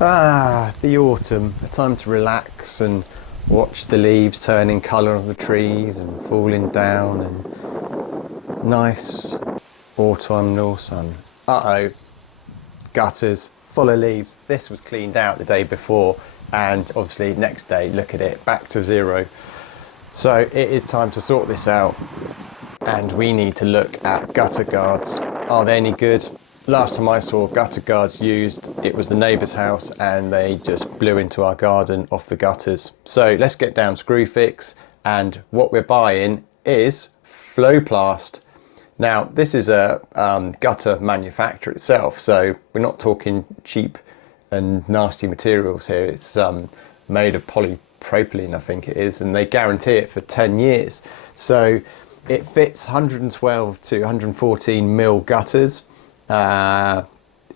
Ah, the autumn, a time to relax and watch the leaves turning colour of the trees and falling down, and nice autumnal sun. Uh-oh, gutters full of leaves. This was cleaned out the day before, and obviously next day, look at it, back to zero. So it is time to sort this out, and we need to look at gutter guards. Are they any good? Last time I saw gutter guards used, it was the neighbour's house and they just blew into our garden off the gutters. So let's get down Screwfix, and what we're buying is FloPlast. Now this is a gutter manufacturer itself, so we're not talking cheap and nasty materials here. It's made of polypropylene, I think it is, and they guarantee it for 10 years. So it fits 112 to 114 mil gutters.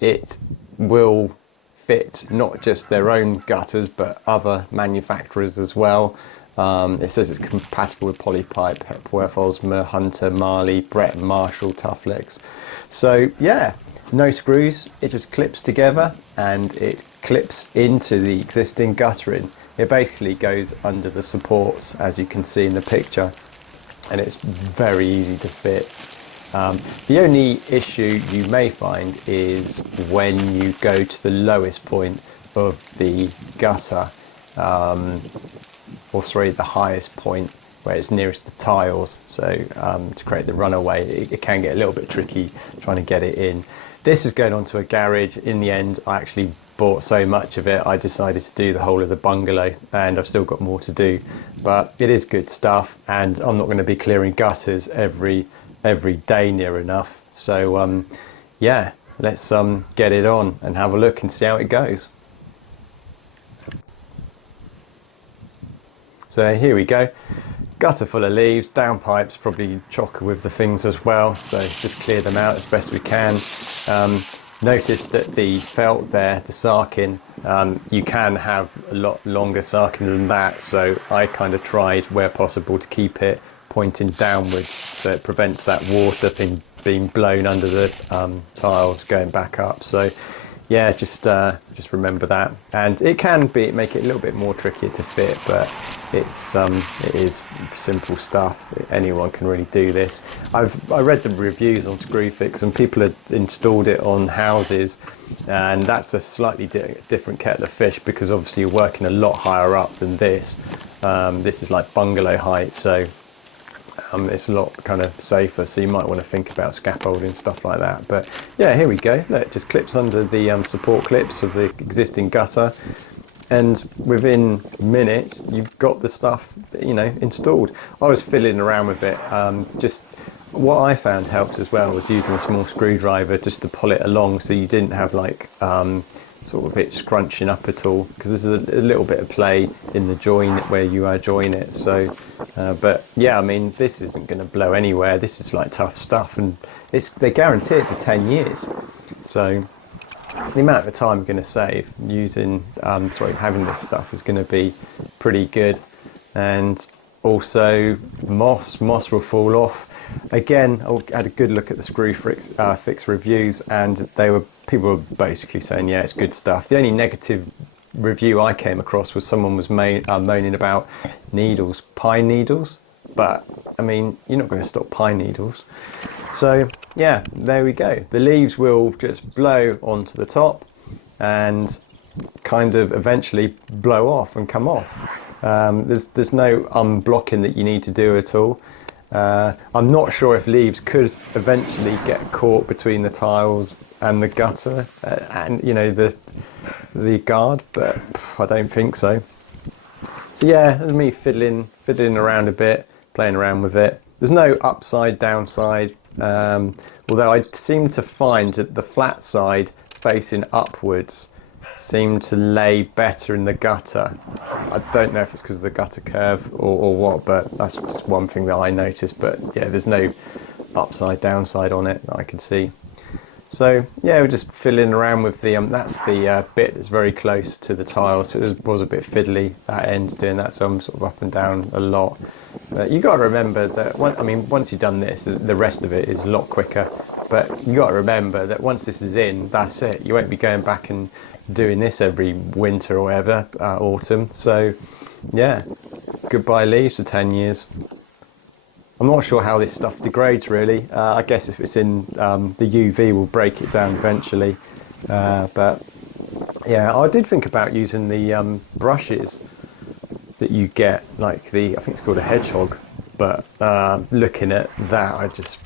It will fit not just their own gutters but other manufacturers as well. It says it's compatible with Polypipe, Hepworth, Osmer, Hunter, Marley, Brett, Marshall, Tufflex. So yeah, no screws, it just clips together and it clips into the existing guttering. It basically goes under the supports, as you can see in the picture, and it's very easy to fit. The only issue you may find is when you go to the lowest point of the gutter, or sorry, the highest point where it's nearest the tiles. So to create the runaway, it can get a little bit tricky trying to get it in. This is going onto a garage. In the end, I actually bought so much of it, I decided to do the whole of the bungalow, and I've still got more to do. But it is good stuff, and I'm not going to be clearing gutters every day near enough. So yeah, let's get it on and have a look and see how it goes. So here we go, gutter full of leaves, downpipes probably chock with the things as well, so just clear them out as best we can. Notice that the felt there, the sarking, you can have a lot longer sarking than that, so I kind of tried where possible to keep it pointing downwards so it prevents that water being blown under the tiles going back up. So yeah, just remember that, and it can make it a little bit more trickier to fit, but it is simple stuff. Anyone can really do this. I read the reviews on Screwfix, and people had installed it on houses, and that's a slightly different kettle of fish, because obviously you're working a lot higher up than this. This is like bungalow height, so it's a lot kind of safer, so you might want to think about scaffolding, stuff like that. But yeah, here we go. Look, it just clips under the support clips of the existing gutter, and within minutes you've got the stuff, you know, installed. I was fiddling around with it. Just what I found helped as well was using a small screwdriver just to pull it along, so you didn't have like sort of it scrunching up at all, because there's a little bit of play in the join where you join it. So but yeah, I mean, this isn't going to blow anywhere. This is like tough stuff, and they guarantee it for 10 years. So the amount of time I'm going to save using having this stuff is going to be pretty good. And also moss will fall off. Again, I had a good look at the Screwfix fix reviews, and people were basically saying, yeah, it's good stuff. The only negative review I came across was someone was moaning about needles, pine needles, but I mean, you're not going to stop pine needles. So yeah, there we go. The leaves will just blow onto the top and kind of eventually blow off and come off. There's no unblocking that you need to do at all. I'm not sure if leaves could eventually get caught between the tiles and the gutter and you know the guard, but I don't think so. So yeah, there's me fiddling around a bit, playing around with it. There's no upside, downside, although I seem to find that the flat side facing upwards seemed to lay better in the gutter. I don't know if it's because of the gutter curve or what, but that's just one thing that I noticed. But yeah, there's no upside downside on it that I could see. So yeah, we're just fiddling around with the that's the bit that's very close to the tile, so it was a bit fiddly that end doing that, so I'm sort of up and down a lot. But you got to remember that once you've done this, the rest of it is a lot quicker. but you got to remember that once this is in, that's it. You won't be going back and doing this every winter or whatever, autumn. So yeah, goodbye leaves for 10 years. I'm not sure how this stuff degrades really. I guess if it's in the UV will break it down eventually. But yeah, I did think about using the brushes that you get, like I think it's called a hedgehog. But looking at that, I just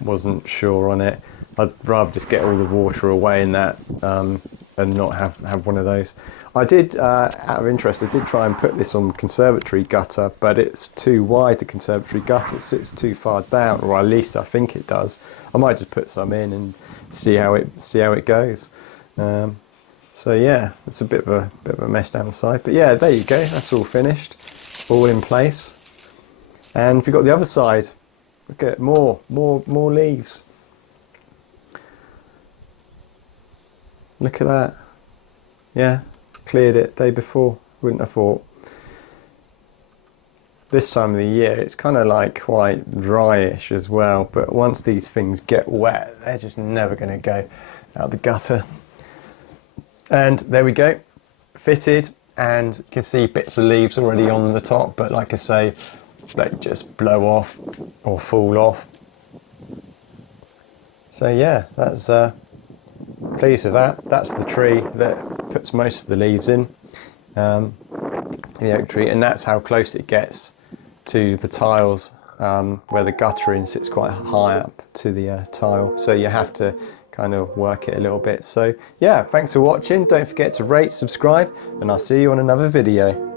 wasn't sure on it. I'd rather just get all the water away in that and not have one of those. I did, out of interest, I did try and put this on conservatory gutter, but it's too wide, the conservatory gutter. It sits too far down, or at least I think it does. I might just put some in and see how it goes. So yeah, it's a bit of a mess down the side. But yeah, there you go. That's all finished, all in place. And we've got the other side. Look at more leaves. Look at that. Yeah, cleared it day before. Wouldn't have thought. This time of the year, it's kind of like quite dryish as well. But once these things get wet, they're just never going to go out the gutter. And there we go, fitted. And you can see bits of leaves already on the top. But like I say, they just blow off or fall off. So yeah, that's pleased with that. That's the tree that puts most of the leaves in, the oak tree, and that's how close it gets to the tiles, where the guttering sits quite high up to the tile. So you have to kind of work it a little bit. So yeah, thanks for watching. Don't forget to rate, subscribe, and I'll see you on another video.